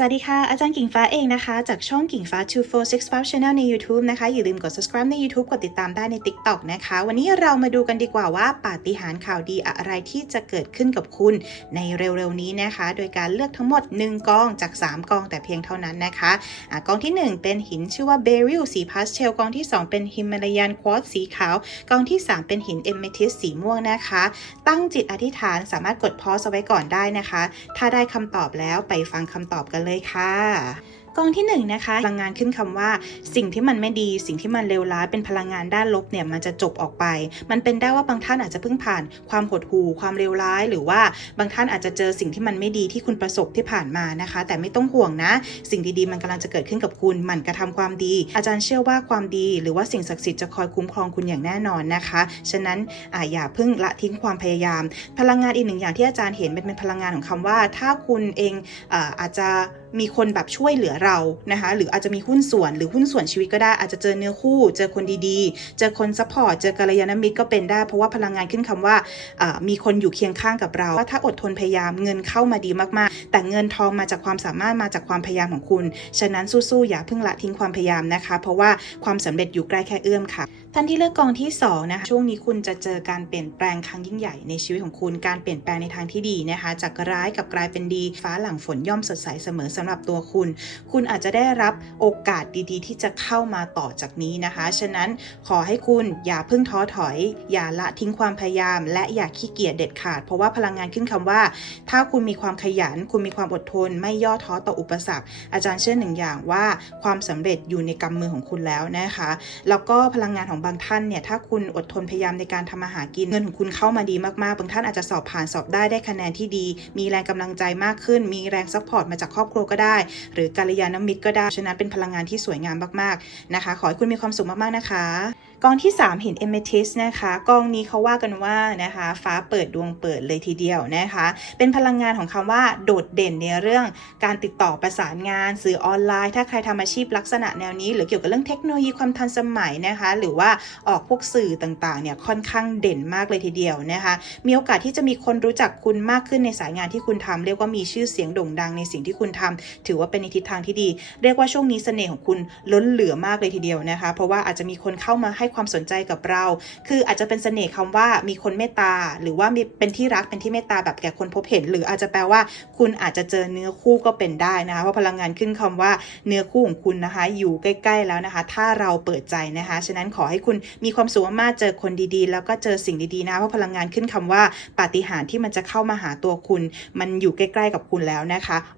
สวัสดีค่ะ อาจารย์กิ่งฟ้าเองนะคะ จากช่องกิ่งฟ้า 2465 Channel ใน YouTube นะคะ อย่าลืมกด subscribe ใน YouTube กดติดตามได้ใน TikTok นะคะ วันนี้เรามาดูกันดีกว่าว่าปาฏิหาริย์ข่าวดีอะไรที่จะเกิดขึ้นกับคุณในเร็วๆนี้นะคะ โดยการเลือกทั้งหมด 1 กองจาก 3 กองแต่เพียงเท่านั้นนะคะอะกองทีหนึ่1 เป็นหินชื่อว่าเบริลสีพาสเทลกองที่ 2 เป็นฮิมาลายันควอตสีขาว กองที่ 3 เป็นหินเอเมทิสสีม่วงนะคะ ตั้งจิตอธิษฐานสามารถกดพอสไว้ก่อนได้นะคะ ถ้าได้คำตอบแล้วไปฟังคำตอบกันเลยเลยค่ะ กองที่1นงนะคะพลังงานขึ้นคำว่า สิ่งที่มันไม่ดี สิ่งที่มันเลวร้ายเป็นพลังงานด้านลบเนี่ยมันจะจบออกไป มันเป็นได้ว่าบางท่านอาจจะเพิ่งผ่านความหดหู่ความเลวร้าย หรือว่าบางท่านอาจจะเจอสิ่งที่มันไม่ดีที่คุณประสบที่ผ่านมานะคะ แต่ไม่ต้องห่วงนะ สิ่งดีๆมันกำลังจะเกิดขึ้นกับคุณหมั่นกระทำความดี อาจารย์เชื่อว่าความดี หรือว่าสิ่งศักดิ์สิทธิ์จะคอยคุ้มครองคุณอย่างแน่นอนนะคะ ฉะนั้นออย่าเพิ่งละทิ้งความพยายาม พลังงานอีกหนึ่งอย่างที่อาจารย์เห็นเป็นพลังงานของคำว่า ถ้าคุณเองอาจจะมีคนแบบช่วยเหลือเรานะคะ หรืออาจจะมีหุ้นส่วนหรือหุ้นส่วนชีวิตก็ได้อาจจะเจอเนื้อคู่ เจอคนดีๆ เจอคนซัพพอร์ตเจอกัลยาณมิตรก็เป็นได้ เพราะว่าพลังงานขึ้นคำว่าอ่ามีคนอยู่เคียงข้างกับเราว่าถ้าอดทนพยายามเงินเข้ามาดีมากๆ แต่เงินทองมาจากความสามารถมาจากความพยายามของคุณ ฉะนั้นสู้ๆอย่าเพิ่งละทิ้งความพยายามนะคะ เพราะว่าความสำเร็จอยู่ใกล้แค่เอื้อมค่ะ ท่านที่เลือกกองที่2นะคะช่วงนี้คุณจะเจอการเปลี่ยนแปลงครั้งยิ่งใหญ่ในชีวิตของคุณการเปลี่ยนแปลงในทางที่ดีนะคะ จากร้ายกับกลายเป็นดีฟ้าหลังฝนย่อมสดใสเสมอสำหรับตัวคุณ คุณอาจจะได้รับโอกาสดีๆ ที่จะเข้ามาต่อจากนี้นะคะ ฉะนั้นขอให้คุณอย่าเพิ่งท้อถอย อย่าละทิ้งความพยายาม และอย่าขี้เกียจเด็ดขาด เพราะว่าพลังงานขึ้นคำว่า ถ้าคุณมีความขยัน คุณมีความอดทน ไม่ย่อท้อต่ออุปสรรค อาจารย์เชื่อหนึ่งอย่างว่า ความสำเร็จอยู่ในกำมือของคุณแล้วนะคะ แล้วก็พลังงานของบางท่านเนี่ยถ้าคุณอดทนพยายามในการทำมาหากินเงินของคุณเข้ามาดีมากๆ บางท่านอาจจะสอบผ่านสอบได้ได้คะแนนที่ดี มีแรงกำลังใจมากขึ้น มีแรงซัพพอร์ตมาจากครอบครัวก็ได้ หรือกัลยาณมิตรก็ได้ฉะนั้นเป็นพลังงานที่สวยงามมากๆนะคะ ขอให้คุณมีความสุขมากๆนะคะกองที่3เห็นเอเมทิสนะคะกองนี้เขาว่ากันว่านะคะ ฟ้าเปิดดวงเปิดเลยทีเดียวนะคะ เป็นพลังงานของคำว่าโดดเด่นในเรื่องการติดต่อประสานงาน สื่อออนไลน์ ถ้าใครทำอาชีพลักษณะแนวนี้ หรือเกี่ยวกับเรื่องเทคโนโลยีความทันสมัยนะคะ หรือว่าออกพวกสื่อต่างๆเนี่ยค่อนข้างเด่นมากเลยทีเดียวนะคะมีโอกาสที่จะมีคนรู้จักคุณมากขึ้นในสายงานที่คุณทำเรียกว่ามีชื่อเสียงโด่งดังในสิ่งที่คุณทำถือว่าเป็นในทิศทางที่ดี เรียกว่าช่วงนี้เสน่ห์ของคุณล้นเหลือมากเลยทีเดียวนะคะ เพราะว่าอาจจะมีคนเข้ามาให้ความสนใจกับเรา คืออาจจะเป็นเสน่ห์คำว่ามีคนเมตตา หรือว่ามีเป็นที่รักเป็นที่เมตตาแบบแก่คนพบเห็น หรืออาจจะแปลว่า คุณอาจจะเจอเนื้อคู่ก็เป็นได้นะคะเพราะพลังงานขึ้นคำว่าเนื้อคู่ของคุณนะคะ อยู่ใกล้ ๆ แล้วนะคะ ถ้าเราเปิดใจนะคะ ฉะนั้นขอให้คุณมีความสุขมากเจอคนดีๆ แล้วก็เจอสิ่งดีๆนะเพราะพลังงานขึ้นคำว่าปาฏิหาริย์ที่มันจะเข้ามาหาตัวคุณ มันอยู่ใกล้ ๆกับคุณแล้วนะคะ